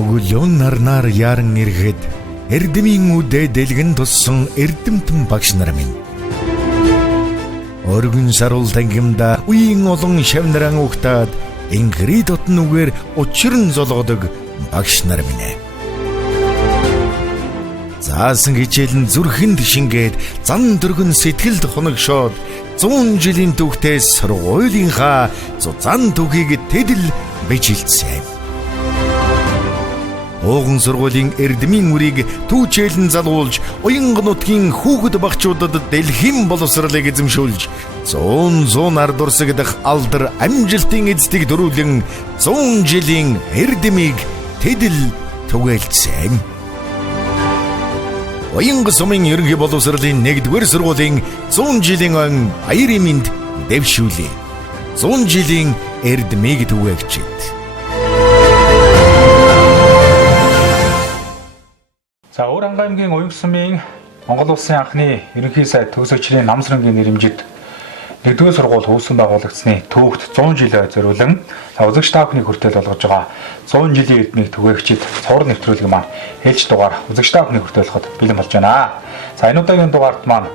Өглөөн нарнаар яран ирэхэд эрдэмийн үдэ дэлгэн туссан эрдэмтэн багш нар минь. Өргөн саруул тангимда үеийн олон шавнаран угтаад ингри дотн үгээр учран золгодог багш нар минь. Заасан хичээл нь зүрхэнд шингээд зан дөргөн сэтгэлд хоногшоод 100 жилийн түүхтээс сургуулийнхаа зузаан түүхийг тэдэл бижилсэн. Ууган сургуулийн эрдмийн үрийг түүчээлэн залуулж, уянга нутгийн хүүхэд багчуудад дэлхийн боловсролыг эзэмшүүлж, 100 ард урсагдах алдар амжилтын эздийг дөрүүлэн 100 жилийн эрдмийг тэдэл түгээлсэн. Уянга сумын ерөнхий боловсролын 1-р сургуулийн 100 жилийн өн баярын мэнд дэвшүүлээ. 100 жилийн эрдмийг түгээгчид. За Өвөрхангай аймгийн Уянга сумын Монгол улсын анхны ерөнхий сайд төгсөгчдийн намсрангийн нэрэмжид 1-р сургууль хөөсөн байгуулагдсны түүхт 100 жилээ зориулан үзэгч та бүхний хүртэл болгож байгаа 100 жилийн эрдмийг түгээгчид цуврал нэвтрүүлэг маань ээлж дугаар үзэгч та бүхний хүртэл болоход бэлэн болж байна. За энэ удаагийн дугаард маань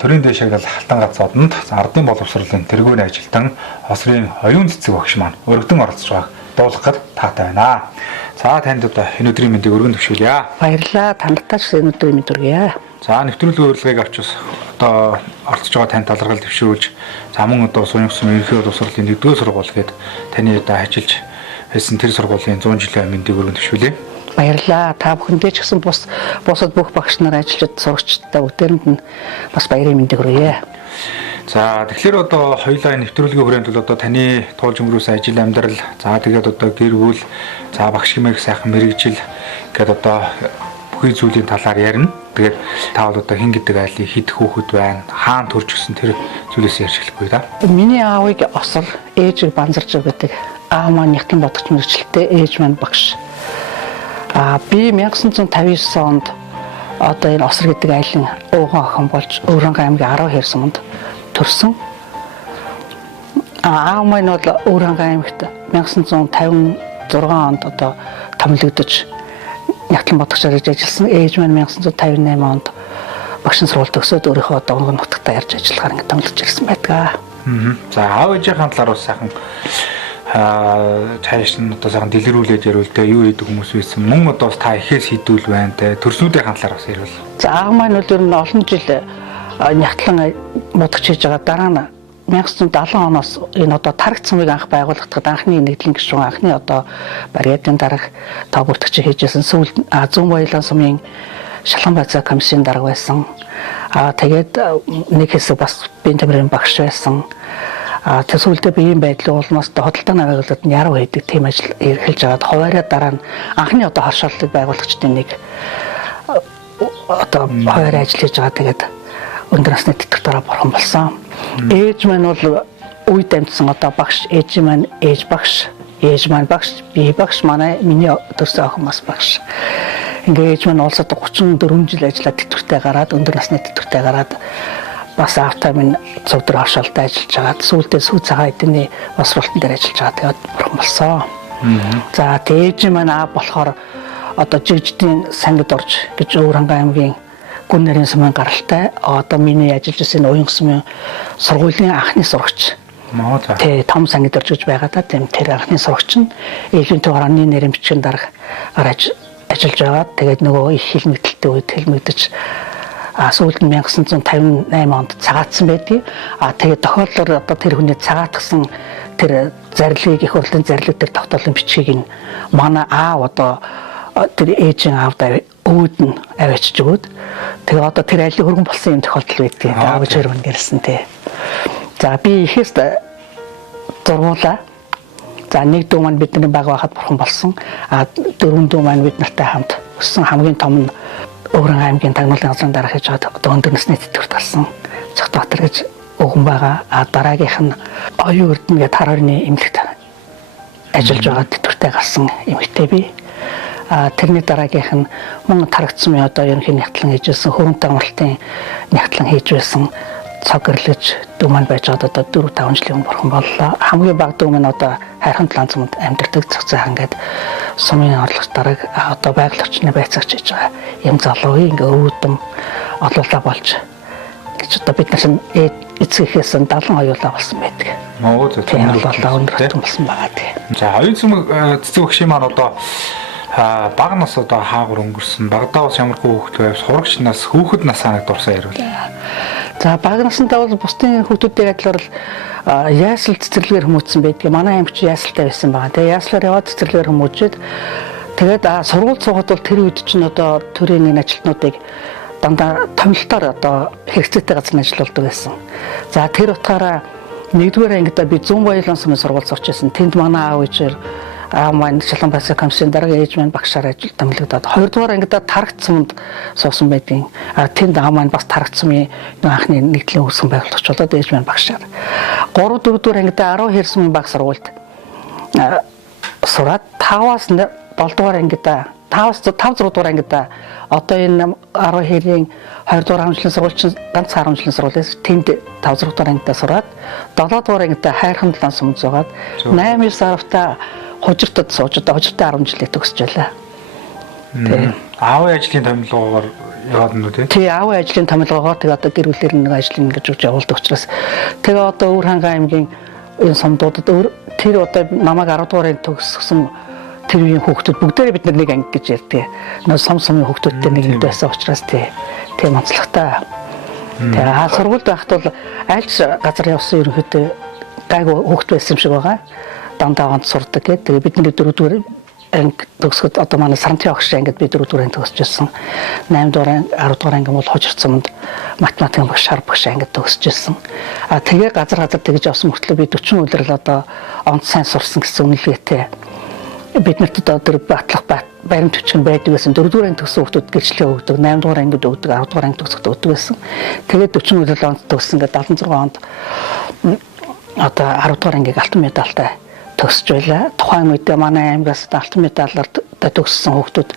төрийн дэшеглэл Алтан гац одонд ардын боловсролын тэргүүний ажилтан Осрын оюун цэцэг багш маань өргөдөн оролцож байгааг дуулгахад таатай байна. За танд энэ өдрийн мэндийг өргөн төвшүүлье. Баярлалаа. Танартай ч энэ өдрийн мэнд хүргье. За нэвтрүүлгийн урилгыг авч бас одоо оролцож байгаа тань талархал төвшүүлж, за мөн одоо Уянга сумын ерөнхий боловсролын 1-р сургууль гээд таны одоо ажиллаж байсан тэр сургуулийн 100 жилийн мэндийг өргөн төвшүүлье. Баярлалаа. Та бүхэндээ ч гэсэн бусад бүх багш нар ажилчид сурагчдаа бүгдээрэнд нь бас баярын мэндийг хүргье. За тэгэхээр одоо хоёулаа нэвтрүүлгийн хүрээнд бол одоо таны туулж өнгөрөөсөн ажил амьдрал, за тэгээд одоо гэр бүл, за багш хэмээх сайхан мэрэгжил гэдэг одоо бүхий зүйлийн талаар ярина. Тэгээд та бол одоо хэн гэдэг айлын хэд хүүхэд байна, хаана төрж гисэн тэр зүйлээс ярьж эхлэхгүй да. Миний аавыг Осор, ээжийг Банзарж гэдэг. Аав маань Нягтлан бодгч мэрэгчлээ, ээж маань багш. Би 1959 онд одоо энэ Осор гэдэг айлын ууган охин болж Өвөрхангай аймгийн 10 хэр суманд төрсөн. Аав маань бол Өвөрхангай аймагт 1956 онд одоо томилогдож Нягтлан бодгчоор ажилласан. Ээж маань 1958 онд багшин сургууль төгсөөд өөрийнхөө одоо өнгөн нутагтаа ярьж ажиллахаар ингэ томилж ирсэн байдаг. За аав ээжийн талаар бас сайхан цааш нь одоо сайхан дэлгэрүүлээд ярил тэ юу хийдэг хүмүүс байсан. Мөн одоо та ихээс хідүүл байна тэ төрснүүдийн талаар бас ярил. За аав маань бол ер нь олон жил Нягтлан бодгч хийж байгаа. Дараа нь 1970 оноос энэ одоо тарагт сумыг анх байгуулагдахад анхны нэгдлэн гишүүн анхны одоо баригдын дарга тав бүртгэж хийжсэн. Сүүлд Зүүн Баялаан сумын шалган байцаа комиссийн дарга байсан. Тэгээд нэг хэсэг бас Бентамирын багш байсан. Тэсвэлдээ биеийн байдлын улмаас хөдөлтөөн байгууллагад нь яруу хийдэг тийм ажил эрхэлж байгаад хуваараа дараа нь анхны одоо хоршооллыг байгуулагчдын нэг одоо хуваараа ажил хийж байгаа. Тэгээд өндөр насны тэтгэврээр бурхан болсон. Ээж маань бол үе дамжсан одоо багш, ээж маань ээж багш, ээж маань багш, би багш, миний төрсөн охин бас багш. Ингээ ээж маань улсад 34 жил ажиллаад тэтгэвртэй гараад өндөр насны тэтгэвртэй гараад бас автаа минь цогтөр хоршоолтой ажиллаж байгаа. Сүүлдээ сүү цагаан эдний босролтон дээр ажиллаж байгаа. Тэгээд бурхан болсон. За ээж маань аав болохоор одоо жигждийн сангид орж гэж Өвөрхангай аймгийн гүн нарийн сумын гаралтай одоо миний ажиллаж байсан Уянга сумын сургуулийн анхны сурагч. Тэ том сангид орж гэж байгаа да. Тийм тэр анхны сурагч нь ээлжийн тугааны нэрэмжчгийн дарга гараж ажиллаж байгаа. Тэгээд нөгөө их хил мэдлэлтэй үед хэлмэгдэж сүүлд нь 1958 онд цагаатсан байдгийг. Тэгээд тохиолдлоор одоо тэр хүний цагаатгсан тэр зарлиг их хурлын зарлиг тэр тогтоолын бичгийг нь манай аав одоо тэр ээжийн аавдаа өөд нь аваачиж өгөөд тэгээ одоо тэр айлын хөргөн болсон юм тохиолдол байдгийг аав гэж өргөн гэрсэн тий. За би ихээс зургуулаа. За нэг дүү маань бидний баг байхад бурхан болсон. 4 дүү маань бид нартай хамт өссөн. Хамгийн том нь Өвөрхангай аймгийн тагнуулын газрын дарга хийж байгаа одоо өндөр насны тэтгэврт алсан Цогтбаатар гэж өвгөн байгаа. Дараагийнх нь оюун эрдэнэ гэдэг хараарны эмнэлэгт ажиллаж байгаа тэтгэвртэй гарсан эмэгтэй би. Тэрний дараагийнх нь мөн тарагцсан одоо ерөнхий нягтлан хийжсэн хөрөн тагнуултын нягтлан хийж байсан цаг гэрлэж дүү маань байж одоо 4-5 жилийн өмнө бурхан боллоо. Хамгийн бага дүү маань одоо хайрхан таланцманд амьдардаг цогцойхан ингээд сумын орлогч дараг одоо байгаль орчны байцаагч хийж байгаа. Юм залуугийн ингээ өвдөм олуулаа болж гэж одоо бид нар эцгийнхээс 70 хоёулаа болсон байдаг. Моо зөв өндөр болсон байгаа тийм. За оюун цэцэг багшийн маань одоо бага нас одоо хаагур өнгөрсөн. Багадаа бас ямар хүүхэд байв? Сурагч нас, хүүхэд насааныг дурсаа ярил. За бага насндаа бол бусдын хүүхдүүдтэй адилаар яасл цэцэрлэгээр хүмүүжсэн байдаг. Манай аймагч яаслтай байсан байгаа. Тэгээ яаслаар яваад цэцэрлэгээр хүмүүжээд тэгээд сургууль суугаад бол тэр үед чинь одоо төрийн энэ ажилтнуудыг дандаа томилтоор одоо хэрэгцээтэй газар ажиллаулдаг байсан. За тэр утгаараа нэгдүгээр ангидаа би Зүүн Баялан сумын сургууль сурч байсан. Тэнд манай аав ээжээр маань Шаланбайсаа комиссийн дарга ээж маань багшаар ажил томилогдоод хоёрдугаар ангидаа Тарагцсамд суусан байдгийн. Тэнд аав маань бас Тарагцсамын анхны нэгдлийн үүсгэн байгуулагч болоод ээж маань багшаар. 3-4 ангидаа 10 хэрсмийн баг сургуульд сураад 5-аас 7 дугаар ангидаа 5-6 дугаар ангидаа одоо энэ 10 хэрийн 2 дугаар хамжлын сургууль чинь ганц 10 жилийн сургуулиас тэнд 5-6 дугаар ангидаа сураад 7 дугаар ангидаа хайрхан талан сумд зугаад 8 сарвта хожиртод сууж одоо хожиртод 10 жилээ төгсөж байлаа. Тийм. Аавын ажлын томилгоор яваад нь үү тий? Тий, аавын ажлын томилгоогоор тэгээ одоо гэр бүлээр нэг ажил ингэж өгч явуулдаг учраас тэгээ одоо Өвөр хангаан аймгийн энэ сумдуудад тэр одоо намайг 10 дугаарыг төгсгсөн тэр үеийн хүүхдүүд бүгдээрээ бид нэг анги гэж ярьдаг. Нөө сумын хүүхдүүдтэй нэг байсан учраас тийм онцлогтой. Тэгээ сургуульд байхад бол альч газар явсан ерөнхийдөө гайгүй хүүхд байсан юм шиг байгаа. Дандаа онц сурдаг гэдэг. Тэгээ бидний 4-р анги төгсгөд одоо манай Сарантын огш ангид би 4-р анги төгсөжсэн. 8-р 10-р анги бол Хожирцсамд математикийн багш, шар багш ангид төгсөжсэн. Тэгээ газар тэгж явсан мөртлөө би 40 үлрэл одоо онц сайн сурсан гэсэн үнэлгээтэй. Бид нарт одоо тэр батлах баримт хүчин байдаг байсан. 4-р анги төгссөн хүмүүс гэрчлээ өгдөг, 8-р ангид өгдөг, 10-р анги төгсөд өгдөг байсан. Тэгээд 40 үлрэл онц төгссөн гэдэг 76 онд одоо 10-р ангийг алтан медальтай төгсөж байлаа. Тухайн үед манай аймгаас алтан медалаар төгссөн хүүхдүүд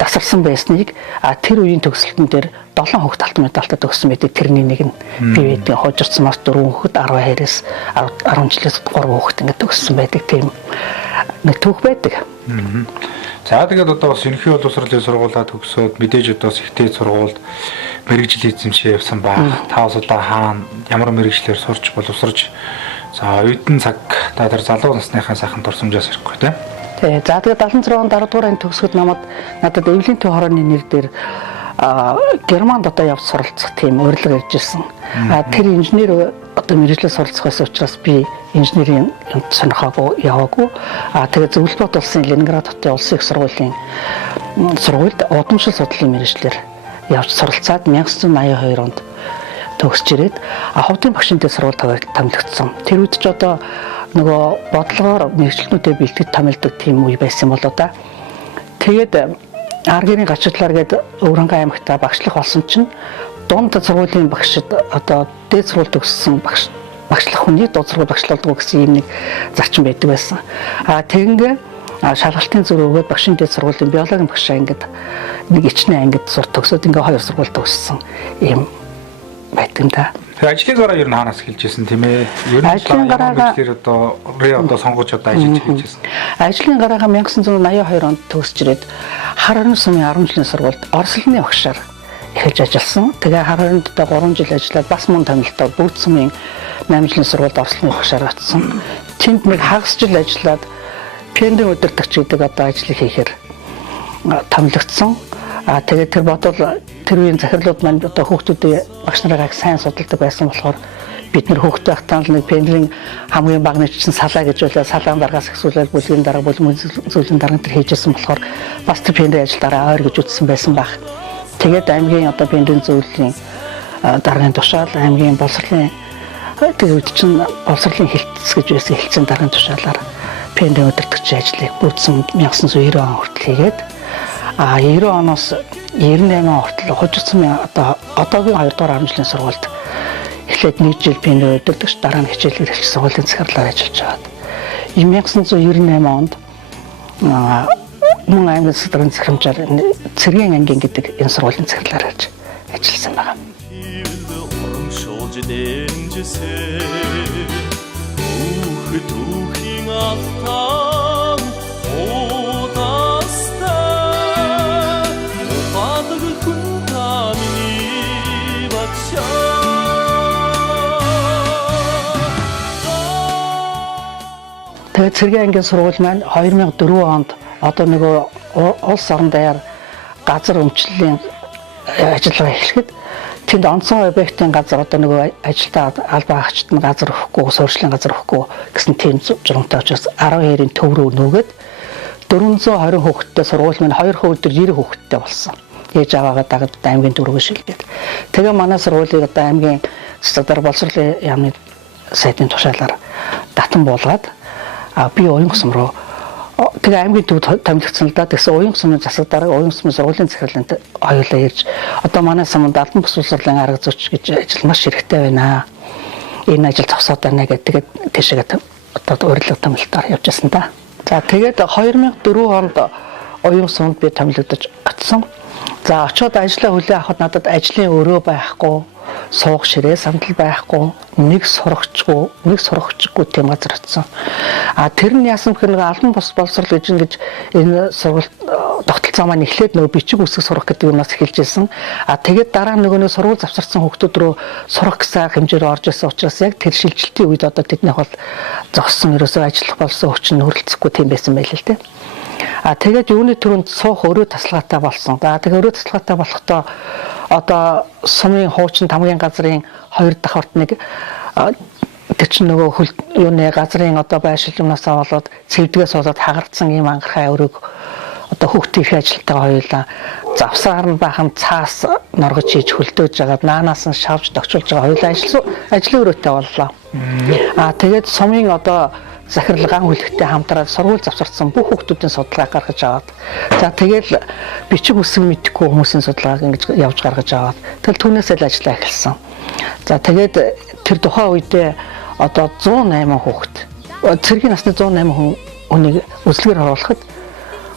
дасарсан байсныг тэр үеийн төгсөлтөн дээр 7 хүүхэд алтан медальтай төгссөн байдаг. Тэрний нэг нь би байдаг. Хожирцсамаас 4 хүүхэд 12-ээс 10 жилээс 3 хүүхэд ингэ төгссөн байдаг. Тийм нэг түүх байдаг. За тэгээд одоо бас ерөнхий боловсролын сургуулаа төгсөөд мэдээж одоо ихтэй сургуульд мэрэгжил эзэмшээ явсан баг. Та бас одоо хаана ямар мэрэгжлэр сурч боловсрож за оюутан цаг дадар залуу насныхаа сайхан дурсамжаас ирэхгүй тийм. Тий. За тэгээд 76 онд 10 дугаар анги төгсгөд надад Эвлийн төв хорооны нэр дээр Германд одоо явж суралцах тийм урилга ирж ирсэн. Тэр инженер одоо мэрэгжлээ суралцах байсан учраас би инженерийн сонирхоогүй яваагүй. Тэгээд Зөвлөлбат улсын Ленинград хотын улсын их сургуулийн сургуульд удамшил судлалын мэрэгжлэр явж суралцаад 1982 онд төгсж ирээд ховдын багшинтэй сургууль томилогдсон. Тэр үед ч одоо нөгөө бодлогоор мэрэгчлэнүүдэд бэлтгэж томилдог тийм үе байсан болоо да. Тэгээд аргирийн гачидлаар гээд Өвөрхангай аймагта багшлах болсон чинь дунд сургуулийн багшид одоо дээд сургууль төгссөн багшлах хүний дунд сургууль багшлуулдаг гэсэн юм нэг зарчим байдаг байсан. Тэгингээ шалгалтын зүрх өгөөд багшийн дээд сургуулийн биологийн багшаа ингээд нэг ичнээ ангид сурт төгсөөд ингээ 2 сургууль төгссөн юм байдаг юм да. Тэгээ ажлын гараа ер нь хаанаас эхэлж ирсэн тийм ээ? Ер нь ажлын гараагаа одоо сонгож одоо ажиллаж эхэлж ирсэн. Ажлын гараагаа 1982 онд төгсж ирээд Хар хорин сумын 10 жилийн сургуульд орслогны багшаар эхэлж ажилласан. Тэгээ Хар хоринд 3 жил ажиллаад бас мөн томилтоор Бүгд сумын 8 жилийн сургуульд орслогны багшаар очсон. Тэнд нэг хагас жил ажиллаад пендийн удирдагч гэдэг одоо ажлыг хийхээр томилогдсон. Тэгээд тэр бодвол тэр үеийн захирлууд маань одоо хүүхдүүдээ багш нарыг сайн судалдаг байсан болохоор бид нэр хүүхдтэй ахтаал нэг пендлийн хамгийн бага нэгчин салаа гэж байлаа салаан дараагаас ихсүүлэл бүлгийн дарга бүлмийн зүйлийн дарга тэр хийжсэн болохоор бас тэр пендийн ажилдаараа ойр гэж үзсэн байсан баг. Тэгээд аймгийн одоо пендийн зүйлийн даргын тушаал аймгийн боловсролын тэр үед чинь боловсролын хилцэс гэж байсан хилцэн даргын тушаалаар пендийн удирдагчийн ажлыг бүрдсэн 1990 он хүртэл хийгээд 90 оноос 98 он хүртэл Хожирцсамын одоогийн 2 дугаар 10 жилийн сургуульд эхлээд 1 жил пендийн удирдагч дараа нь хичээлээр эхэлж сургуулийн захирлаар ажиллаж байгаад 1998 онд мөн аймгийн сэдвийн захирамжаар цэргийн ангийн гэдэг энэ сургуулийн захирлаар ажилласан байна. нэмжсэ түүхийн алтан удастай ухаадаг хүн та миний багшаа. Тэгээд цэргийн ангийн сургууль маань 2004 онд одоо нөгөө улс орон даяар газар өмчлөлийн ажиллагаа эхлэхэд тэнд онцгой объектын газар одоо нөгөө ажилтаа албаа агчид нь газар өгөхгүй, суурьшлийн газар өгөхгүй гэсэн тийм журамтай учраас 12-ийн төв рүү нөгөөд 420 хүүхэдтэй сургууль маань 2 өдөр 90 хүүхэдтэй болсон. Ээж аваагаа дагад аймгийн дөрвөө шилжээд. Тэгээ манай сургуулийг одоо аймгийн цэцэглэр боловсролын яамны сайдын тушаалаар татан буулгаад би уян сум руу тэгээ аймгийн төвд томилогдсон л да. Тэгсэн уян сумын засаг дарга, уян сумын сургуулийн захирланд хоёулаа ирж одоо манай сумд албан босуулсарлын арга зүйч гэж ажил маш хэрэгтэй байна. Энэ ажил зогсоод байна гэдэг тийшээгээ одоо урилга томилтоор явж байсан да. За тэгээд 2004 онд уян сумд би томилогдож очсон. За очиод ажлаа хүлээн авахд надад ажлын өрөө байхгүй, суух ширээ сандал байхгүй, нэг сурагчгүй тийм газар очсон. Тэр нь яасан гэхээр нэг албан бус боловсрол гэж энэ сургалт тогтолцоо маань эхлээд нөгөө бичиг үсэг сурах гэдэг юмнаас эхэлж ирсэн. Тэгээд дараа нөгөө нэг сургууль завсарсан хүүхдүүд рүү сурах гэсэн хэмжээр орж ирсэн учраас яг тэр шилжилтийн үед одоо тэднийх бол зогссон ерөөсөө ажиллах болсон хүчин хөрөлцөхгүй тийм байсан байл л дээ. Тэгээд юуны төрөнд суух өрөө тасалгаатай болсон. Тэгээ өрөө тасалгаатай болохдоо одоо сумын хуучин тамгийн газрын 2 давхарт нэг тэр чинь нөгөө юуны газрын одоо байшил юмнасаа болоод цэвдгээс болоод хагардсан юм ангархай өрөөг одоо хүүхдийн их ажилтнаа хоёулаа завсаар нь бахан цаас норгож хийж хөлдөөж жагаад наанаас нь шавж тогтчулж байгаа хоёулаа ажлын өрөөтэй боллоо. Тэгээд сумын одоо захирлан хүлэгтэй хамтраад сургууль завсарсан бүх хүүхдүүдийн судалгаа гаргаж аваад за тэгэл бичиг үсэг мэдхгүй хүмүүсийн судалгааг ингэж явж гаргаж аваад тэгэл түүнээс л ажиллаа эхэлсэн. За тэгээд тэр тухайн үедээ одоо 108 хүүхэд цэргийн насны 108 хүнийг үзлэгээр оруулахад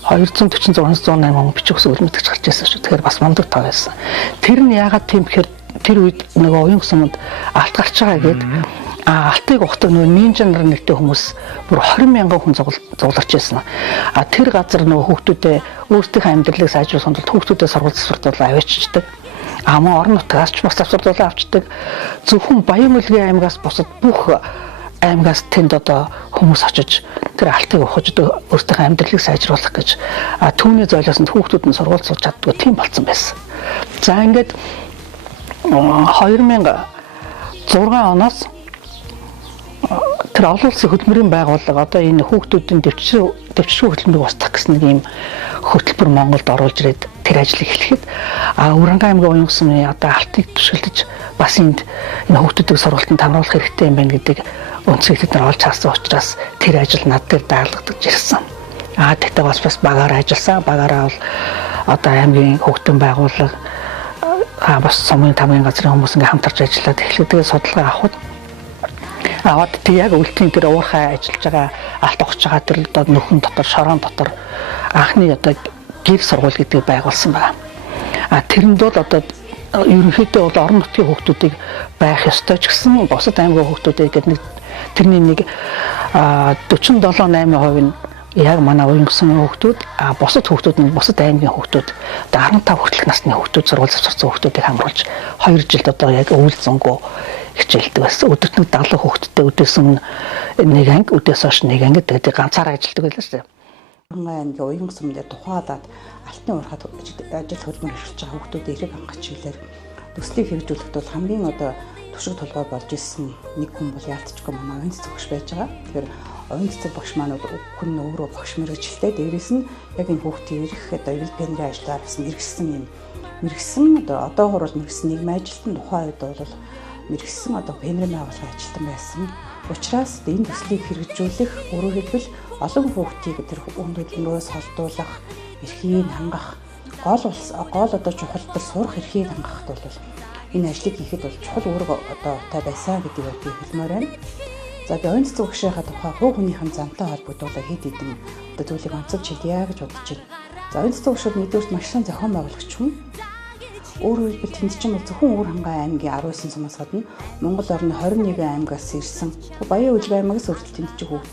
246-108 хүн бичиг үсэг үлмэтгэж гарч ирсэн шүү. Тэгэхээр бас мундаг тоо байсан. Тэр нь яагаад тийм гэхээр тэр үед нөгөө уян сумд алт гарч байгаа гээд алтыг ухдаг нөгөө нинжа нар нэгтэй хүмүүс бүр 20,000 хүн зугларч байсан. Тэр газар нөгөө хүүхдүүдээ өөрсдийнхөө амьдралыг сайжруулахын тулд хүүхдүүдээ сургууль завсардуулаад авчирчдаг. Мөн орон нутгаас ч бас завсардуулаад авчирдаг. Зөвхөн Баян-Мөлгийн аймгаас бусад бүх аймгаас тэнд одоо хүмүүс очиж тэр алтыг ухаж өөрсдийнхөө амьдралыг сайжруулах гэж түүний золиосонд хүүхдүүд нь сургууль сууж чаддгүй тийм болсон байсан. За ингээд 2006 оноос тэр олон улсын хөтөлбөрийн байгууллага одоо энэ хүүхдүүдийн дэвшрүү хөтөлбөрийг устгах гэсэн нэг юм хөтөлбөр Монголд оруулж ирээд тэр ажлыг эхлэхэд Урангай аймгийн уян сумын одоо алтыг түшгэлж бас энэ хүүхдүүдийг сургалтанд хамруулах хэрэгтэй юм байна гэдэг өнцгөөд нар олж харсан учраас тэр ажил над дээр даалгадаж ирсэн. Тэгтээ бас багаараа ажилласан. Багаараа бол одоо аймгийн хүүхдийн байгууллага бас сумын тамгийн газрын хүмүүс ингээ хамтарч ажиллаад эхлэхэд тэгээ судалгаа аваад тэг яг үлтийн тэр уурхай ажиллаж байгаа алт огч байгаа тэр одоо нөхөн дотор шороон дотор анхны одоо гэр сургууль гэдгийг байгуулсан байна. Тэрэнд бол одоо ерөнхийдөө бол орон нутгийн хүүхдүүдийг байх ёстой ч гэсэн бусад аймгийн хүүхдүүдээ гэдэг тэрний нэг 47-8% нь яг манай уян сумын хүүхдүүд бусад хүүхдүүд нь бусад аймгийн хүүхдүүд одоо 15 хүртэлх насны хүүхдүүд сургууль завсарсан хүүхдүүдийг хамруулж 2 жилд одоо яг өвөл зөнгөө хичээлдэг байсан. Өдөрт нэг 70 хүүхэдтэй өдөөс өмнө нэг анги, өдөөс хойш нэг анги тэгээд ганцаараа ажилладаг байлаа шүү дээ. Урангай аймгийн уян сумд тухайдаад алтын уурхад ажил хөдөлмөр эрхэлж байгаа хүүхдүүдийн эрэг хангах чиглэлээр төслийг хэрэгжүүлэхэд бол хамгийн одоо туршиг толгой болж ирсэн нэг хүн бол яалтчгүй манай оюун цэцэг багш байж байгаа. Тэгэхээр оюун цэцэг багш маань хүн өөрөө багш мэргэжилтэй дээрээс нь яг энэ хүүхдийн эрх одоо эвэлбэрийн ажлаар бас мэргэсэн одоогоор бол мэргэсэн нийгмийн ажилтны тухайн үед бол мэргэсэн одоо пенрийн байгууллагын ажилтан байсан. Учираас энэ төслийг хэрэгжүүлэх өөрөөр хэлбэл олон хүүхдийг тэр үнд хөдөлмөрөөс холдуулах, эрхийг хангах, гол одоо чухал төр сурах эрхийг хангахд бол энэ ажлыг хийхэд бол чухал үүрэг одоо тай байсан гэдгийг би хэлмээр байна. За би оюун цэцэг багшийнхаа тухай хувь хүнийхэн замтай холбогдуулаад хэд хэдэн одоо зүйлийг онцолж хэлье гэж бодож байна. За оюун цэцэг багш бол нэгдүгээр маш сайн зохион байгуулагч хүн. Өөрөөр хэлбэл тэнд чинь бол зөвхөн Өвөр хангай аймгийн 19 сумаас гадна Монгол орны 21 аймгаас ирсэн. Баян Үлг аймагаас хүртэл тэнд чинь хүүхд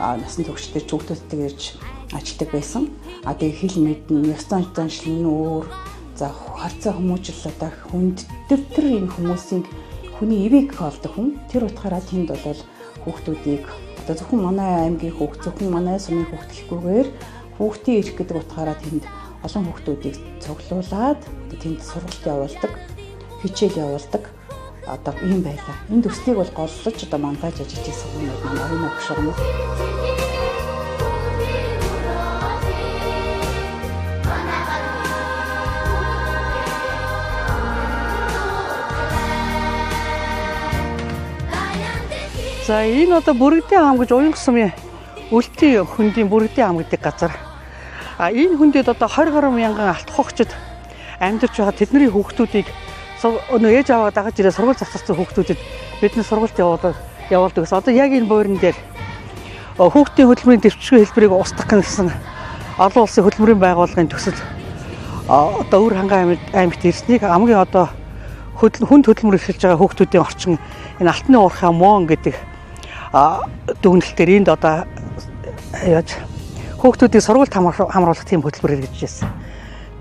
насан туршидтэй хүүхдүүдтэй ирж ажилладаг байсан. Тэгээ хэл мэднэ, ёс заншлын нь өөр. За харьцаа хүмүүжил одоо хүнд тэр энэ хүмүүсийн хүний ивэг олдог хүн. Тэр утгаараа тэнд бол хүүхдүүдийг одоо зөвхөн манай аймгийн хүүхд, зөвхөн манай сумын хүүхд гэхгүйгээр хүүхдийн ирэх гэдэг утгаараа тэнд олон хүүхдүүдийг цуглуулад тэнд сургалт явуулдаг, хичээл явуулдаг. Одоо ийм байлаа. Энэ төслийг бол голлож одоо мангаж ажиллаж байсан хүн маань оройн огшорно. За энэ одоо Бүрэгдийн ам гэж Уянга сумын Үлтийн хөндийн Бүрэгдийн ам гэдэг газар. Энэ хүндэд одоо 20 гаруй мянган алт хогчид амьдарч байгаа тэдний хүүхдүүдийг ээж аваа дагаж ирээ сургууль завсарсан хүүхдүүдэд бидний сургуульд явуулдаг гэсэн. Одоо яг энэ буурин дээр хүүхдийн хөдөлмөрийн дэвшгүй хэлбэрийг устгах гэсэн олон улсын хөдөлмөрийн байгууллагын төсөл одоо Өвөр хангай аймагт ирснийг хамгийн одоо хүнд хөдөлмөр эрхэлж байгаа хүүхдүүдийн орчин энэ алтны уурхай мон гэдэг дүгнэлтээр энд одоо яаж хүүхдүүдийг сургуульд хамруулах тийм хөтөлбөр хэрэгжиж байсан.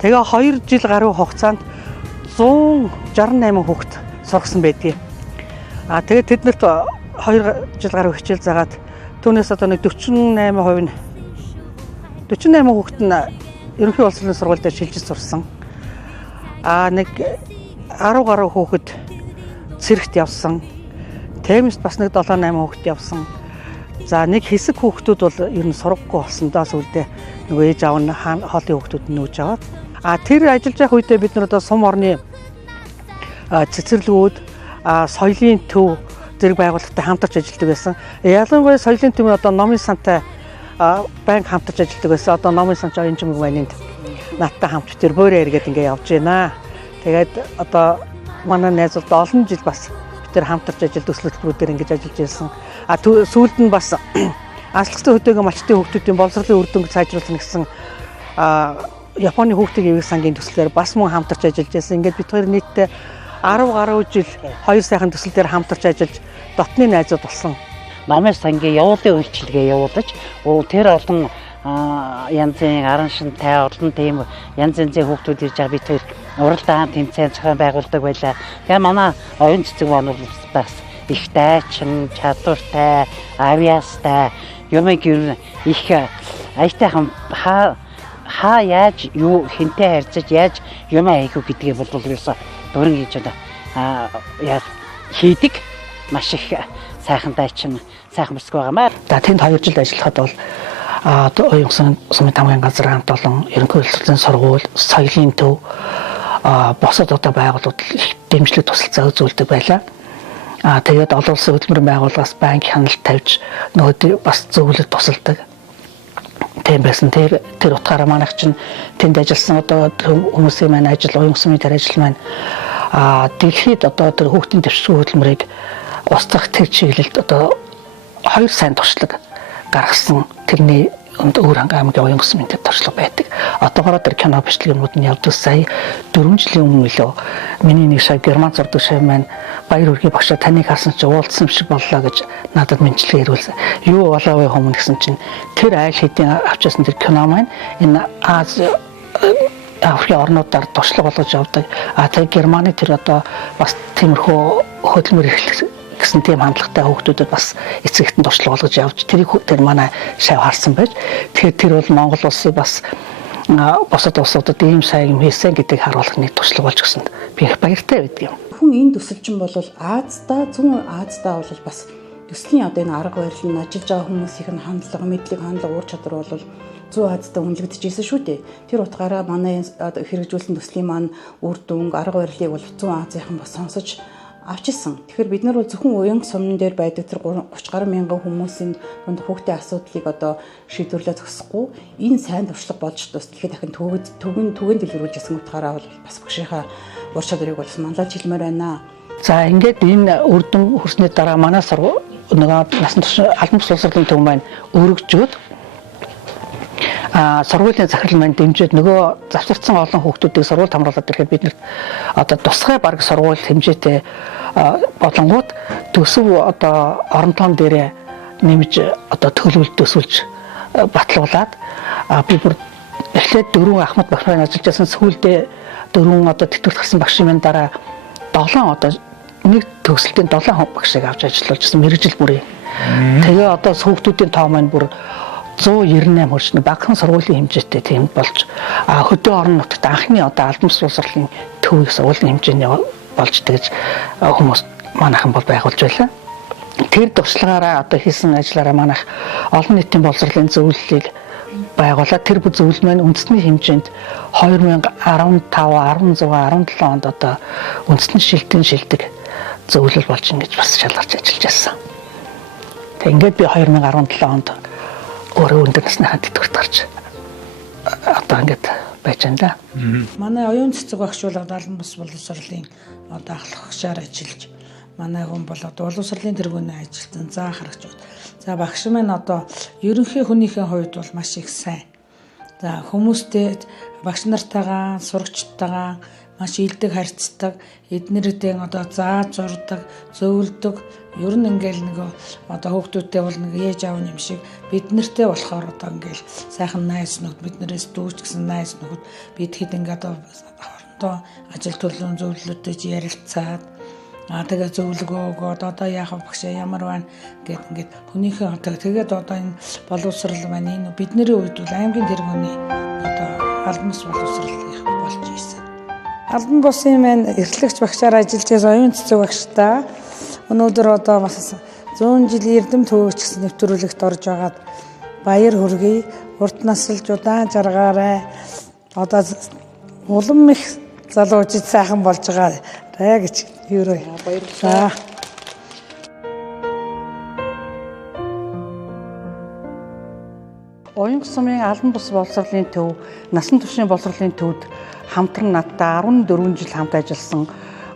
Тэгээ 2 жил гаруй хугацаанд 168 хүүхэд сургасан байдгийг. Тэгээ тэднэрт 2 жил гаруй хичээл заагаад түүнээс одоо нэг 48% хүүхэд нь ерөнхий улс орны сургууль дээр шилжиж сурсан. Нэг 10 гаруй хүүхэд цэрэгт явсан. Темэст бас нэг 7-8 хүүхэд явсан. За нэг хэсэг хүүхдүүд бол ер нь сургахгүй болсон даа сүлдээ нөгөө ээж аав нь хоолын хүүхдүүд нь нүүж аваад. Тэр ажиллаж байх үедээ бид нар одоо сум орны цэцэрлэгүүд, соёлын төв зэрэг байгууллагатай хамтарч ажилладаг байсан. Ялангуяа соёлын төв нь одоо номын сантай банк хамтарч ажилладаг байсан. Одоо номын сан энэ чимэг банинд надтай хамт тэр буурай эргээд ингээ явж байна. Тэгээд одоо манай найзууд олон жил бас бид нар хамтарч ажил төсөл хөтөлбөрүүдээр ингэж ажиллаж байсан. Сүүлд нь бас Аслахтай хөдөөгийн малчтын хүүхдүүдийн боловсролын үр дүнг сайжруулах гэсэн Японы хүүхдийн эвэг сангийн төслөөр бас мөн хамтарч ажиллаж байсан. Ингээд бид хоёр нийтдээ 10 гаруй жил хоёр сайхан төсөл дээр хамтарч ажиллаж дотны найзууд болсон. Номын сангийн явуулын үйлчилгээ явуулж тэр олон янзын аран шинтэй олон тийм янз янзын хүүхдүүд ирж байгаа бид хоёр уралдаан тэмцээн зохион байгуулдаг байлаа. Тэгээ манай оюун цэцэг маань бас их дайчин, чадвартай, авьяастай юмэг ер нь их аятайхан хаа яаж юу хинтээ харьцаж яаж юм айхуу гэдгийг бол ерөөсө дуран хийж яаж хийдэг маш их сайхан дайчин сайхан бүсг байгаамаар. За тэнд 2 жил ажиллахад бол Уянга сумын тамгын газар хамт олон ерөнхий улсын сургууль, соёлын төв босод одоо байгууллагууд их дэмжлэг тусалцаа үзүүлдэг байлаа. Тэгээд олон улсын хөдөлмөрийн байгууллагаас банк хяналт тавьж нөгөө бас зөвлөлд тусалдаг. Тийм байсан. Тэр утгаараа манайх чинь тэнд ажилласан одоо хүмүүсийн маань ажил, Уянга сумын тэр ажил маань дэлхийд одоо тэр хүүхдийн дэвшгүй хөдөлмөрийг устгах тэр чиглэлд одоо 2 сайн туршлага гаргасан тэрний Өвөр хангай аймгийн Уянга сумын тэр туршлага байдаг. Одоогоор тэр кино бичлэгнүүд нь явдаг. Сая 4 жилийн өмнө лөө миний нэг шав герман зурдаг шав маань баяр үргийн багшаа таныг харсан чи уулзсан шиг боллоо гэж надад мэдчилгээ ирүүлсэн. Юу болоо вэ хүмүүс гэсэн чинь тэр айл хэдийн авчаасан тэр кино маань энэ Африкийн орнуудаар туршлага болгож явдаг. Тэр Германы тэр одоо бас тиймэрхүү хөдөлмөр эрхлэх гэсэн тийм хандлагатай хүүхдүүдэд бас эцэгт нь туршлага болгож явж тэр манай шав харсан байж. Тэгэхээр тэр бол Монгол улсыг бас босод улсуудад ийм сайн юм хийсэн гэдгийг харуулах нэг туршлага болж гисэн. Би их баяртай байдаг юм. Хүн энэ төсөлчин бол Аздаа, зүүн Аздаа бол бас төслийн одоо энэ арга барил нь ажиллаж байгаа хүмүүсийн хандлага, мэдлэг, хандлага, ур чадвар бол зүүн Аздаа үнэлэгдэжсэн шүү дээ. Тэр утгаараа манай хэрэгжүүлсэн төслийн маань үр дүнг, арга барилыг бол зүүн Азийнхан бас сонсож авчирсан. Тэгэхээр бид нар бол зөвхөн Уянга сумн дээр байдаг тэр 30 гаруй мянган хүмүүсийн хүүхдийн асуудлыг одоо шийдвэрлэж зогсохгүй энэ сайн туршлага болж дэлхийд дахин түгээн дэлгэрүүлж ясан утгаараа бол бас багшийнхаа ур чадварыг бол манлайлж хэлмээр байна. За ингээд энэ үр дүн хүрсний дараа манай нөгөө насан турш албан бус улс орны төв маань өргөжөөд сургуулийн захирал маань дэмжиж нөгөө завсарсан олон хүүхдүүдийг сургуульд хамруулад ирэхэд бид нарт одоо тусгай баг сургууль хэмжээтэй болонгууд төсөв одоо оронтон дээрээ нэмж одоо төлөвлөлт төсвөлж батлуулад би бүр эхлээд 4 Ахмад багш маань ажиллаж байсан сүүлдээ 4 одоо тэтгэврт гарсан багшийн дараа 7 одоо нэг төгсөлтийн 7 багшийг авч ажиллуулжсэн мэрэгжил бүрийн. Тэгээ одоо хүүхдүүдийн тоо маань бүр 198 хүрч багахан сургуулийн хэмжээтэй тийм болж хөдөө орон нутагт анхны одоо албан боловсролын төвийг сургуулийн хэмжээний болж тэгж хүмүүс манайхан бол байгуулж байлаа. Тэр туршлагаараа одоо хийсэн ажиллаараа манайх олон нийтийн боловсролын зөвлөлийг байгуулаад тэр зөвлөл маань үндэсний хэмжээнд 2015, 16, 17 онд одоо үндэсний шилдэг зөвлөл болж ингэж бас шалгарч ажиллаж байсан. Тэг ингээд би 2017 онд өөрөө өндөр насныхаа тэтгэврт гарч одоо ингээд байж байна да. Манай оюун цэцэг багш бол албан бус боловсролын одоо ахлах багшаар ажиллаж манай хүн бол одоо боловсролын тэргүүний ажилтан заа харагчуд. За багш маань одоо ерөнхий хүнийхээ хувьд бол маш их сайн. За хүмүүстэй багш нартайгаа сурагчтайгаа маш илдэг харьцдаг, эднэртэй одоо зааж зурдаг, зөвлөдөг. Ер нь ингээл нэг одоо хүүхдүүдтэй бол нэг ээж аав юм шиг бид нартэй болохоор одоо ингээл сайхан найз нөхд биднээс дүүч гэсэн найз нөхд бид хэд ингээд одоо ажил төлөвлөрийн зөвлөлтөд ярилцаад тэгээ зөвлөгөө өгөөд одоо яах багшаа ямар байна гэд ингээд хүнийхээ одоо тэгээд одоо энэ боловсрал маань энэ бидний үед бол аймгийн тэргүүний одоо албан бус боловсрал болж ирсэн. Албан бусын маань эрхлэгч багшаар ажиллаж байгаа оюун цэцэг багштай өнөөдөр одоо бас 100 жилийн эрдэм төвөгч гэсэн нэвтрүүлэгт орж байгаад баяр хүргэе. Урт насалж удаан жаргаарай. Одоо улам их залуучид сайхан болж байгаа гэж юурой. Баярлалаа. Оюун сумын албан бус боловсролын төв, насан туршийн боловсролын төвд хамтран надтай 14 жил хамт ажилласан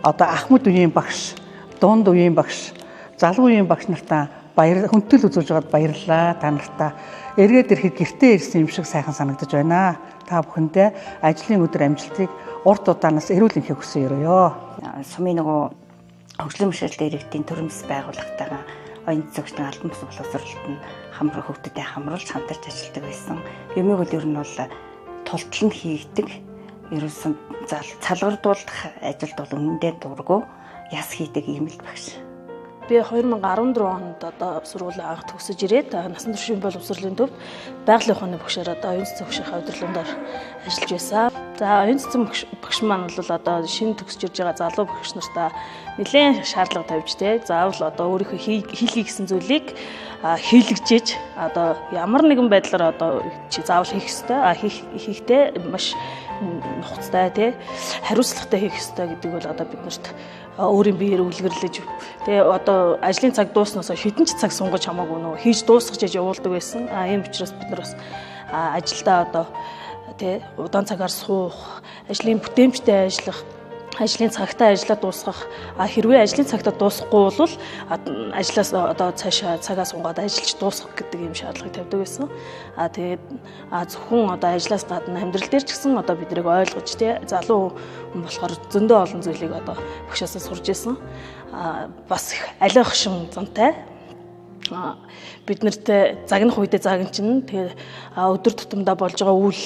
одоо Ахмад үеийн багш, дунд үеийн багш, залуу үеийн багш нартаа хүндэтгэл үзүүлж байгаад баярлалаа. Та нартаа эргээд ирэхэд гэртээ ирсэн юм шиг сайхан санагдаж байна. Та бүхэндээ ажлын өдөр амжилтыг урт удаанаас эрүүл энхийг хүсэн өрөөё. Сумын нөгөө хөгжлийн бэрхшээлтэй иргэдийн төрөмс байгууллагатайгаа оюун цэцэгчдийн албан бус боловсролд нь хамрах хөвгөдөд хамруулж хамтарч ажилладаг байсан. Юмыг бол ер нь бол тултлан хийгдэг. Ерөөсөн цалгардуулах ажилд бол үнэндээ дургу яс хийдэг юм л багш. Би 2014 онд одоо сургуулийн анх төгсөж ирээд насан туршийн боловсролын төвд байгалийн ухааны багшаар одоо оюун цэцэг багшийнхаа удирдлагаар ажиллаж байсан. За оюун цэцэг багш маань бол одоо шинэ төгсөж ирж байгаа залуу багш нартаа нэлээд шаардлага тавьж заавал одоо өөрийнхөө хийлгий гэсэн зүйлийг хийлгэж одоо ямар нэгэн байдлаар одоо чи заавал хийх ёстой. Хийхдээ маш нухацтай хариуцлагатай хийх ёстой гэдэг бол одоо биднэрт өөрийн биеэр үлгэрлэж одоо ажлын цаг дууснаас хэдэн ч цаг сунгаж хамаагүй нөө хийж дуусгаж явуулдаг байсан. Ийм учраас бид нар бас ажилдаа одоо удаан цагаар суух, ажлын бүтээмжтэй ажиллах, ажлын цагтаа ажиллаа дуусгах, хэрвээ ажлын цагтаа дуусахгүй бол ажлаас одоо цаашаа цагаа сунгаад ажиллаж дуусгах гэдэг ийм шаардлагыг тавьдаг байсан. Тэгээд зөвхөн одоо ажлаас гадна амьдрал дээр ч гэсэн одоо биднийг ойлгож залуу хүн болохоор зөндөө олон зүйлийг одоо багшаасаа сурж ирсэн. Бас их алиах шин зантай. Бид нарт загнах үедээ загнчин тэгээд өдөр тутамдаа болж байгаа үйл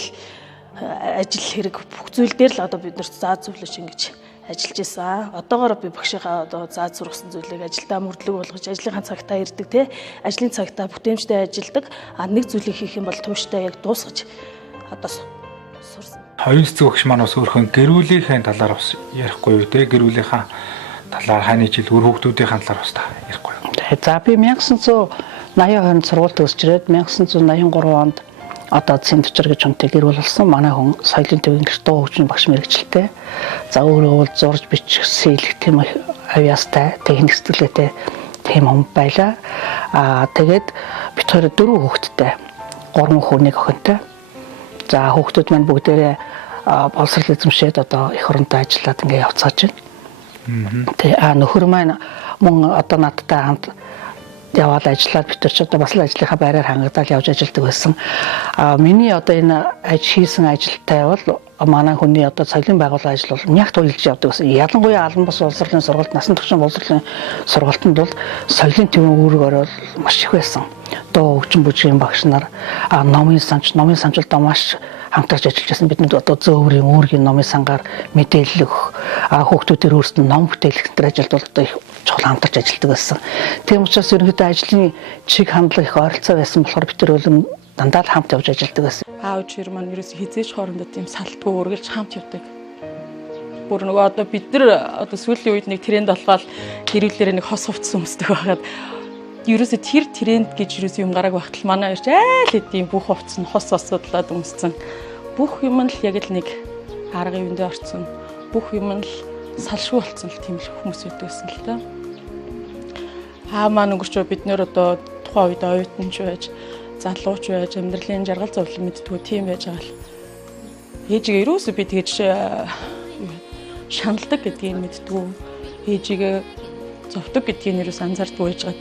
ажил хэрэг бүх зүйл дээр л одоо бид нарт зааж зөвлөж ингэж ажиллаж байсан. Одоогоор би багшийнхаа одоо зааж сургасан зүйлийг ажилдаа мөрдлөг болгож ажлынхаа цагтаа ирдэг ажлын цагтаа бүтээмжтэй ажилдаг. Нэг зүйлийг хийх юм бол тууштай яг дуусгаж одоо сурсан. Оюун цэцэг багш маань бас өөрхөн гэрүүлийнхээ талаар бас ярихгүй юу гэр бүлийнхаа талаар хань жил үр хүүхдүүдийн талаар бас ярихгүй юу. За би 1982 онд сургууль төгсөж ирээд 1983 онд одоо Цэнтрчэр гэж хүнтэй гэр бүл болсон. Манай хүн соёлын төвийн дуу хөгжмийн багш мэргэжилтэй. За өөрөө бол зурж бичих, сэлэх тийм авьяастай, техник сэтгэлгээтэй тийм хүн байлаа. Тэгээд бид хоёр 4 хүүхэдтэй, 3 хүүнийг охинтой. За хүүхдүүд маань бүгдээрээ боловсрол эзэмшээд одоо эх оронтой ажиллаад ингээ явцгааж байна. Тэгээ нөхөр маань мөн одоо надтай хамт яваад ажиллаад бид нар ч одоо бас л ажлынхаа байраар хангагдаад явж ажилладаг байсан. Миний одоо энэ хийсэн ажилтай бол манай хүний одоо соёлын байгууллага ажил бол нягт уйлж явдаг гэсэн. Ялангуяа албан бус улсрлын сургалт, насан туршийн боловсролын сургалтанд бол соёлын төвийн үүрэг орол маш их байсан. Одоо хөгжим бүжгийн багш нар номын санчилтаа маш хамтарч ажиллаж байсан. Бидний одоо зөөврийн үүргийн номын сангаар мэдээлэл өгөх, хүүхдүүдээр өөрсдөө ном бүтээх гэх ажилд бол одоо их чухал хамтарч ажилладаг байсан. Тийм учраас ерөнхийдөө ажлын чиг хандлага их ойролцоо байсан болохоор бид нар дандаа хамт явж ажилладаг байсан. Аав ээж маань ерөөс хизээж хоорондоо тийм салтгүй үргэлж хамт явдаг. Бүр нөгөө одоо бид нар одоо сүүлийн үед нэг тренд болоод гэрүүлээрээ нэг хос хувцсан өмсдөг байгаад ерөөсө тэр тренд гэж ерөөсө юм гараг багтал манай ирж айл хэдийн бүх хувцс нь хос осодлоод өмссөн. Бүх юм нь л яг л нэг арга юундээ орцсон. Бүх юм нь л салшгүй болцсон л тийм л хүмүүс байдаг гэсэн л та. Маань өнгөрч бид нэр одоо тухайн үед оюутанч байж залууч байж амьдралын жаргал зовлон мэдтгүү тийм байж байгаа л ээжигээ ерөөсөө би тэгэж шаналдаг гэдгийг мэдтгүү ээжигээ зовдөг гэдгийг ерөөс анзаардгүй байжгаад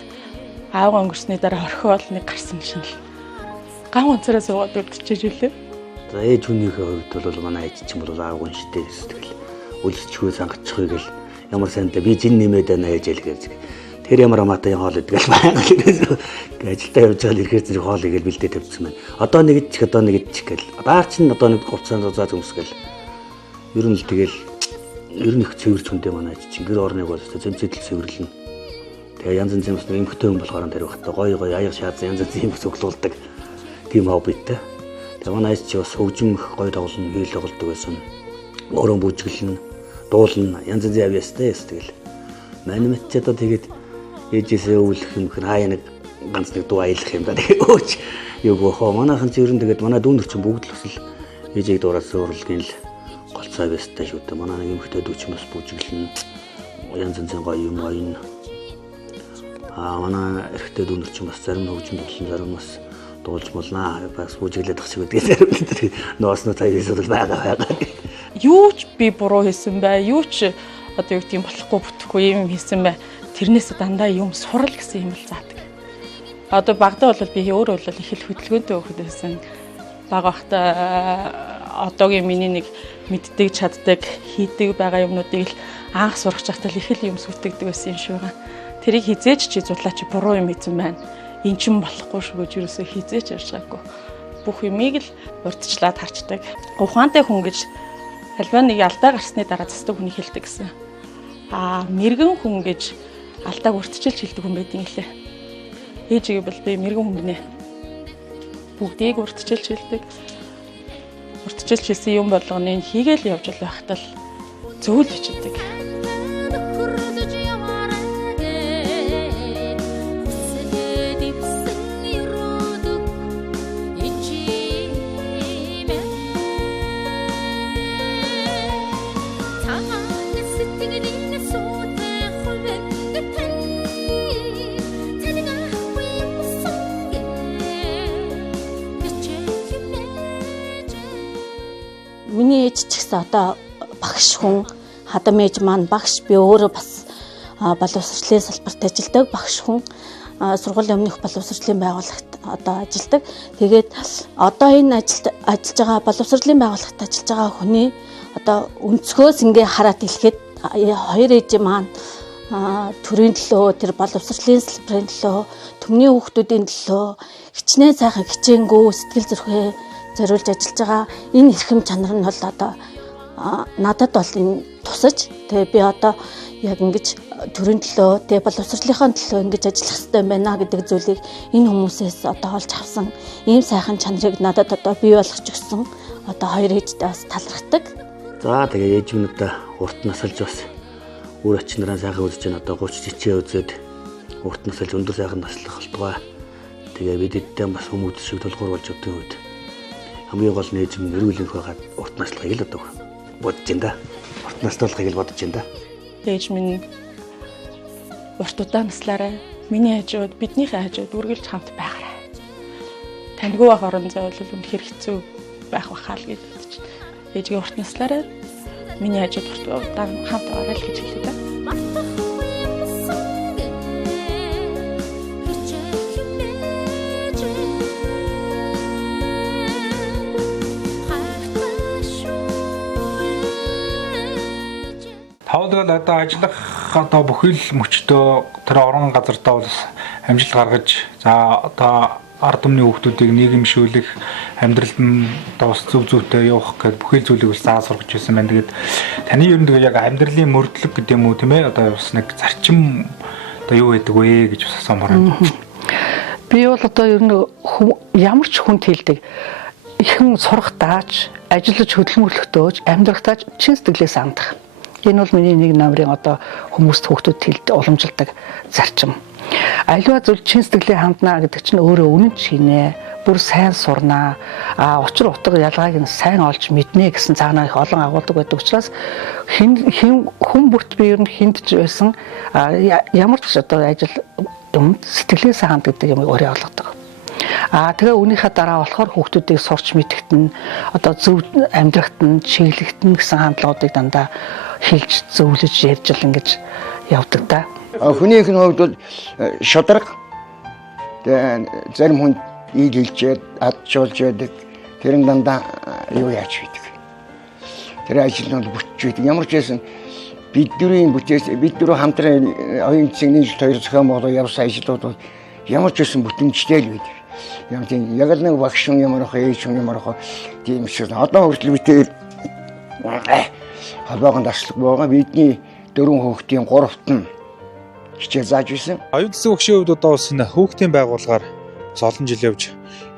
аавгаа өнгөрсний дараа орхиол нэг гарсан шинэл ган онцороо суугаад үлдчихэж үлээ. За ээж хүнийхээ хувьд бол манай ээж чинь бол аав гүнштэй эсвэл үлсчихгүй сангачихгүй гэл ямар сайнтай би жин нэмээд байна ээж л гэж тэр ямар амаатай хоол идэх гэл байнга л ажилдаа явж байгаа ирэхээр зэрэг хоол игээл бэлдээ тавьчихсан байна. Одоо нэг идчих одоо нэг идчих гэл. Даар чинь одоо нэг хувцаанд зузаад өмсгөл. Ер нь л тэгэл ер нь их цэвэрч хүнтэй манай ээж чинь гэр орныг бол зэнцэдэл цэвэрлэн. Тэгээ янз янзын бас эмхтэй хүн болохоор тэр багтаа гоё аяг шаазан янз янзын юм цуглуулдаг. Тийм хоббитэй. Тэгээ манай ээж чи бас хөгжим гоё тоглоно, хийл тоглодог байсан. Өөрөө бүжиглэн, дуулна, янз янзын авьяастай тэгэл. Манайд ч одоо тэгээд ээжээсээ өвлөх юм хэр хаяа нэг ганц нэг дуу аялах юм да. Тэгээ өөч юу гоо манайхан ч ер нь тэгээд манай дүүнэр чинь бүгд л бас л ээжийг дуурайсан урлагийн л голцоо авьяастай шүү дээ. Манай нэг эмхтэй дүү чинь бас бүжиглэн янз янзын гоё юм ойн. Манай эрэгтэй дүүнэр чинь бас зарим хөгжим тоглосон, зарим бас дуулж молнаа. Бас бүжиглээд тах шиг гэдэг зарим тэр нууснууд аяас бол байгаа. Юу ч би буруу хийсэн бай, юу ч одоо юу гэдэг юм болохгүй бүтэхгүй юм хийсэн бай. Тэрнээс дандаа юм сурал гэсэн юм л заадаг. Одоо багтаа бол би өөрөө бол их л хөдөлгөөнтэй хөхд байсан. Бага бахта одоогийн миний нэг мэддэг, чаддаг, хийдэг байгаа юмнуудыг л анх сурах чахтал их л юм сүтгэдэг байсан юм шиг байна. Тэрийг хизээч чи зудлаа чи буруу юм хийсэн байна. Эн чин болохгүй шүү гэж юусоо хизээч ярьж байгаагүй. Бүх юмыг л урдчлаад харчдаг. Ухаантай хүн гэж альва нэг алдаа гарсны дараа застдаг хүнийг хэлдэг гэсэн. Мэргэн хүн гэж алдааг урдчилж хэлдэг хүн байдгийн лээ. Ээжигээ бол би мэргэн хүн гинэ. Бүгдийг урдчилж хэлдэг. Урдчилж хэлсэн юм болгоныг хийгээл явж л байхтал зөвл хийдэг. Миний ээж ч гэсэн одоо багш хүн, хадам ээж маань багш, би өөрөө бас боловсролын салбарт ажилладаг багш хүн, сургуулийн өмнөх боловсролын байгууллагт одоо ажилладаг. Тэгээд одоо энэ ажилд ажиллаж байгаа боловсролын байгууллагт ажиллаж байгаа хүний одоо өнцгөөс ингээ хараад хэлэхэд хоёр ээж маань төрийн төлөө, тэр боловсролын салбарын төлөө, түмний хүүхдүүдийн төлөө хичнээн сайхан хичээнгүү сэтгэл зүрхээ зориулж ажиллаж байгаа энэ эрхэм чанар нь бол одоо надад бол энэ тусаж тэгээ би одоо яг ингэж төрийн төлөө тэгээ боловсролынхаа төлөө ингэж ажиллах хэрэгтэй байна гэдэг зүйлийг энэ хүмүүсээс одоо олж авсан ийм сайхан чанарыг надад одоо бий болгож өгсөн одоо хоёр ээжтэй бас талархдаг. За тэгээ ээж минь урт насалж бас үр ачнараа сайхан үзэж байна. Одоо 30 жичээ үзээд урт насалж өндөр сайхан наслах болтугай. Тэгээ бид эдтэй бас хүмүүс шиг тулгуур болж өгдөг үед хамгийн гол нь ээж минь эрүүлэнх байгаад урт наслахыг л одоо бодож байна да. Урт наслахыг л бодож байна да. Ээж минь урт удаа наслаарай. Миний хажууд, биднийхээ хажууд үргэлж хамт байгаарай. Таньгүй байх орон зай бол үнэхээр хэцүү байх бахаа л гэж бодож байна. Ээжгээ урт наслаарай. Миний хажууд урт удаа хамт байгаарай л гэж хэлээ да. бол одоо ажиллах одоо бүхэл мөчтөө тэр орон газартаа бол амжилт гаргаж за одоо ард түмний хүүхдүүдийг нийгэмшүүлэх амьдралд нь одоо зөв зөвтэй явах гэдэг бүхэл зүйлийг бол заа сургаж байсан байна. Тэгээд таны ер нь тэгээ яг амьдралын мөрдлөг гэдэг юм уу тийм ээ одоо бас нэг зарчим одоо юу байдаг вэ гэж бас асуумаар байна. Би бол одоо ер нь ямар ч хүнд хэлдэг ихэн сурах дааж, ажиллаж хөдөлмөрлөхдөөж, амьдрахтааж чин сэтгэлээс хандах. Энэ бол миний нэг номерын одоо хүмүүст хүүхдүүд хэлд уламжилдаг зарчим. Аливаа зүйл чин сэтгэлээ ханднаа гэдэг чинь өөрөө үнэн чинээ, бүр сайн сурнаа, учир утга ялгааг нь сайн олж мэднэ гэсэн цаанаа их олон агуулдаг байдаг учраас хүн бүрт би ер нь хиндж байсан ямар ч одоо ажил юм сэтгэлээс ханд гэдэг юм өөрөө ойлгодог. Тэгээ үүнийхээ дараа болохоор хүүхдүүдийг сурч мэдгэтэн одоо зөв амьдрахтан, чиглэгтэн гэсэн хандлагуудыг дандаа хэлж зөвлөж ярьж л ингэж явдаг та. Хүнийх нь хувьд бол шударга зарим хүн ийлэлжээд адчулж байдаг. Тэр нь дандаа юу яаж хийдэг. Тэр ажил нь бүтэж байдаг. Ямар ч байсан бид дөрөв хамтран оюун цэгийн нийслэл хоёр зохион байгуулалт явсан ажлууд бол ямар ч байсан бүтэмжтэй л байдаг. Ямар тийм яг л нэг багш хүн ямар ах ээж хүн ямар ах тийм шиг одоо хүртэл бид холбоонд аслаг байгаа бидний 4 хүүхдийн 3-т нь хичээл зааж байсан. Оюун цэцэг багшийн хувьд одоо бас энэ хүүхдийн байгууллагаар бас олон жил явж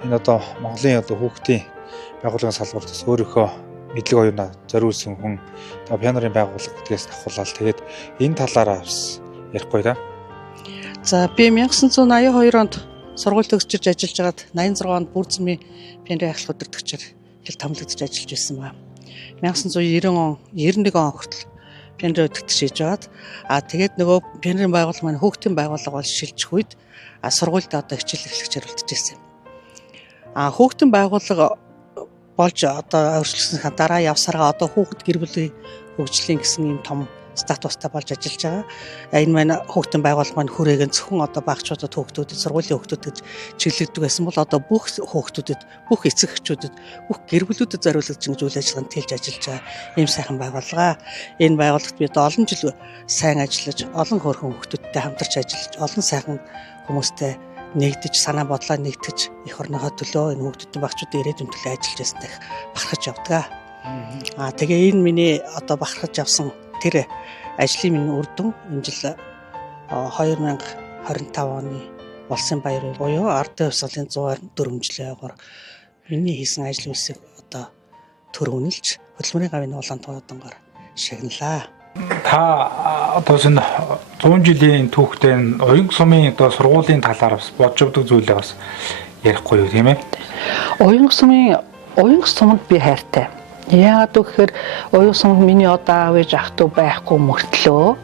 энэ одоо Монголын одоо хүүхдийн байгууллагын салбарт бас өөрийнхөө мэдлэг оюунаа зориулсан хүн одоо пианарын байгууллага гэдгээс давхуулаад тэгээд энэ талаараа бас ярихгүй да. За би 1982 онд сургууль төгсөж ажиллаж байгаад 86 онд Бүрзмийн пианарын ахлах өдөртөгчөөр хэл томлогдож ажиллаж байсан байна. 1991 он хүртэл пианарын өдөртөгч хийж байгаад тэгээд нөгөө пианарын байгууллага маань хүүхдийн байгууллага бол шилжих үед сургуульд одоо хичээл эхлэгчээр үлдчихсэн. Хүүхдийн байгууллага болж одоо өөрчлөснийхаа дараа явсараа одоо хүүхэд гэр бүлийн хөгжлийн гэсэн юм том статустай болж ажиллаж байгаа. Энэ маань хүүхдийн байгууллага маань хүрээгээ зөвхөн одоо багчуудад хүүхдүүдэд сургуулийн хүүхдүүдэд чиглэгддэг байсан бол одоо бүх хүүхдүүдэд, бүх эцэг эхчүүдэд, бүх гэр бүлүүдэд зориулагдсан гэж үйл ажиллагаанд тэлж ажиллаж байгаа ийм сайхан байгууллага. Энэ байгууллагт бид олон жил сайн ажиллаж, олон хөөрхөн хүүхдүүдтэй хамтарч ажиллаж, олон сайхан хүмүүстэй нэгдэж, санаа бодлоо нэгтгэж, их орныхоо төлөө энэ хүүхдүүдийн багчуудын ирээдүйн төлөө ажиллаж байснаа бахархаж явдаг. Тэгээ энэ миний одоо бахархаж явсан тэр ажлын минь үр дүн энэ жил 2025 оны Улсын баярын буюу ардын хувьсгалын 124 жилээр миний хийсэн ажил үйлсийг одоо төрөвнөлж хөдөлмөрийн гавьяаны улаан туудангаар шагналаа. Та одоо энэ 100 жилийн түүхтэй оюун сумын одоо сургуулийн талаар бас бодж өгдөг зүйлээ бас ярихгүй юу тийм ээ? Оюун сумд би хайртай. Яагаад гэхээр оюун сумд миний одоо аав ээж ах トゥ байхгүй мөртлөө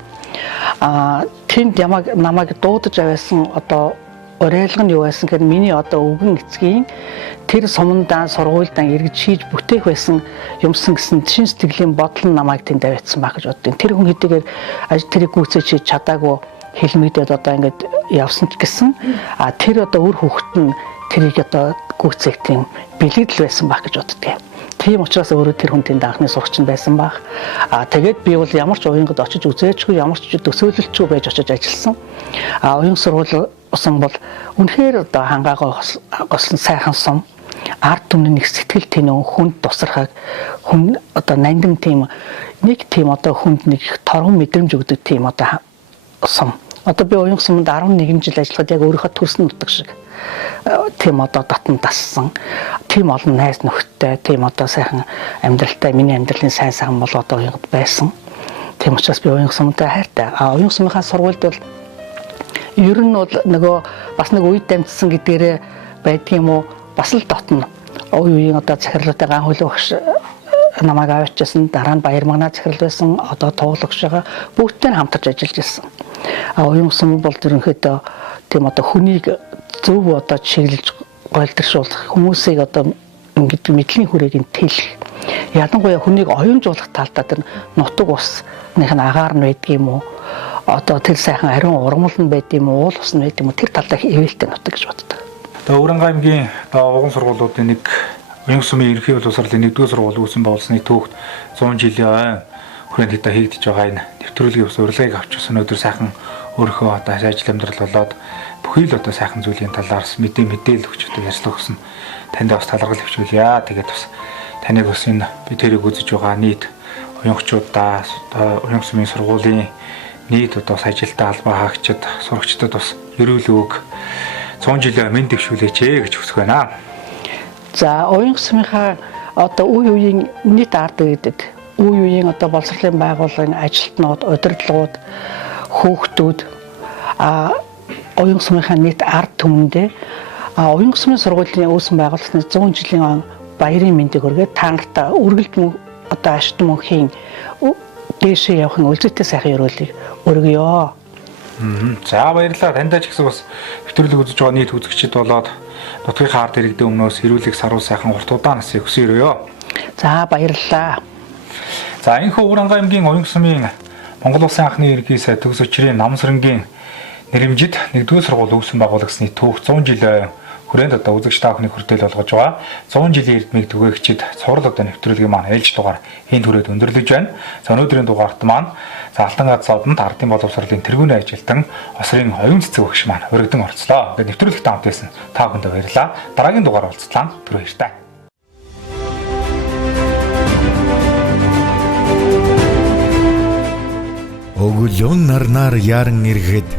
тэнд намайг дуудаж авсан одоо уриалга нь юу байсан гэхээр миний одоо өвгөн эцгийн тэр сумдаа сургуульдаа эргэж хийж бүтээх байсан юмсан гэсэн шин сэтгэлийн бодол нь намайг тэнд аваадсан баг гэж боддог. Тэр хүн хэдийгээр тэрийг гүйцээж хийж чадаагүй хэлмэгдээд одоо ингээд явсан ч гэсэн тэр одоо өөр хүүхэд нь тэрийг одоо гүйцээх тийм бэлэгдэл байсан баг гэж боддог. Тийм учраас өөрөө тэр хүн тэнд анхны сурагч нь байсан баг. Тэгээд би бол ямар ч уянгад очиж үзээчгүй, ямар ч төсөөлөлтгүй байж очиж ажилласан. Уян сургууль усан бол үнэхээр одоо хангаагаа гослон сайхан сум. Ард түмний нэг сэтгэл тэнэн хүнд тусрахаг хүн одоо нандин тийм нэг тийм одоо хүнд нэг торгон мэдрэмж өгдөг тийм одоо сум. Одоо би уян сумд 11 жил ажиллахад яг өөрийнхөө төрсөн нутаг шиг тийм одоо татан тассан. Тийм олон найз нөхдөдтэй, тийм одоо сайхан амьдралтай, миний амьдралын сайн сайхан бол одоо уянгад байсан. Тийм учраас би уян сумтай хайртай. Уян сумынхаа сургуульд бол ер нь бол нөгөө бас нэг үед дамжсан гэдгээрээ байдаг юм уу? Бас л дотно. Үеийн одоо захирлуудаа гаан хөлөө багш намайг аваачсан, дараа нь баяр магнаа захирал байсан, одоо туулагч байгаа. Бүгдтэй хамтарч ажиллаж байсан. Уян сум бол ерөнхийдөө тийм одоо хүнийг зөв одоо чиглэж гойлдоршуулах, хүмүүсийг одоо ингээд мэдлийн хүрээг нь тэлэх. Ялангуяа хүнийг оюунжуулах талдаа тэр нутаг усных нь агаар нь байдаг юм уу? Одоо тэр сайхан ариун ургамал нь байдаг юм уу? Уул ус нь байдаг юм уу? Тэр талдаа хэвэлтэй нутаг гэж боддог. Өрөнгө аймгийн уган сургуулиудын нэг уян сумын ерөнхий боловсролын 1-р сургууль үүсэн болсны түүхт 100 жилийн хүрээнд одоо хийгдэж байгаа энэ нэвтрүүлгийн ус урилгыг авч өнөөдөр сайхан өөрийнхөө одоо ажил амьдрал болоод бүхий л одоо сайхан зүйлийн талаарс мэдээлэл өгч одоо ярьцлага өгсөн танд бас талархал хөвчүүлье. Тэгээд бас таныг бас энэ би тэрийг үзэж байгаа нийт уянхчудаа уянх сумын сургуулийн нийт одоо ажилтаа албаа хаагчид сурагчдад бас ерөөл үг 100 жилийн мэнд дэвшүүлээч гэж хүсэх байна. За уянх сумынхаа одоо үе үеийн нийт ард гэдэг үе үеийн одоо боловсролын байгууллагын ажилтнууд, удирдлагууд, хүүхдүүд уянх сумынхаа нийт ард түмэндээ уянх сумын сургуулийн үүсгэн байгуулсны 100 жилийн баярын мэндийг хүргээд та нартай үргэлж одоо ашигт мөнхийн дээшээ явахын үлзэтэй сайхан өрөөлийг өргөё. За баярлалаа. Таньдаа ч гэсэн бас нэвтрүүлэг үзэж байгаа нийт үзэгчид болоод нутгийн хаар дэрэгдээ өмнөөс хэрүүлэг саруу сайхан урт удаан насыг хүсээрөө. За баярлалаа. За энэхүү Өвөрангай аймгийн уянх сумын Монгол Улсын анхны ерөнхий сайд Төгс Өчрийн Намсрангийн нэрэмжид 1-р сургууль үүсгэн байгуулагсны түүх 100 жилийн хүрээнд одоо үзэгч та бүхний хүртэл болгож байгаа. 100 жилийн эрдмийг түгээгчид цуврал одоо нэвтрүүлгийн маань ээлж дугаар хийн түрээд өндөрлөж байна. За өнөөдрийн дугаарт маань Алтан гад содонд ардын боловсролын тэргүүний ажилтан Осрын оюун цэцэг багш маань өргөдөн орцлоо. Ингээд нэвтрүүлэгт хамт байсан та бүхэндээ баярлалаа. Дараагийн дугаар уулзлаа. Түр баяртай. Өглөөн нарнаар яран ирэхэд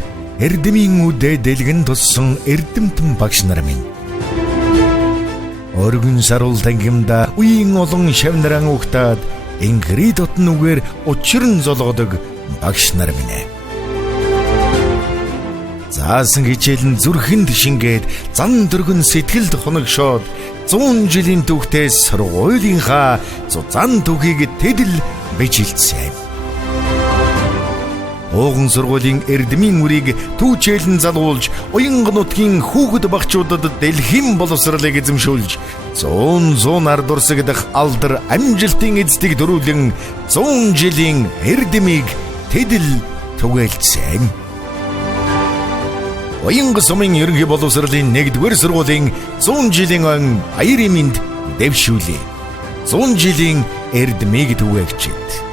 эрдэмийн үдэ дэлгэн туссан эрдэмтэн багш нар минь. Өргөн саруул тангимда үеийн олон шавнаран угтаад ингри дотн үгээр учран золгодог багш нар минь. Заасан хичээлэн зүрхэнд шингээд зан дөргөн сэтгэлд хоногшоод 100 жилийн түүхтэй сургуулийнхаа зузаан түүхийг тэдэл бижилсэн. Ууган сургуулийн эрдмийн үрийг түүчээлэн залуулж, уянга нутгийн хүүхэд багчуудад дэлхийн боловсролыг эзэмшүүлж, 100 ард урсаг дах алдар амжилтын эздэг дөрүүлэн 100 жилийн эрдмийг тэдэл түгээлсэн. Уянга сумын ерөнхий боловсролын 1-р сургуулийн 100 жилийн өн баярын мэнд дэвшүүлээ. 100 жилийн эрдмийг түгээгчид.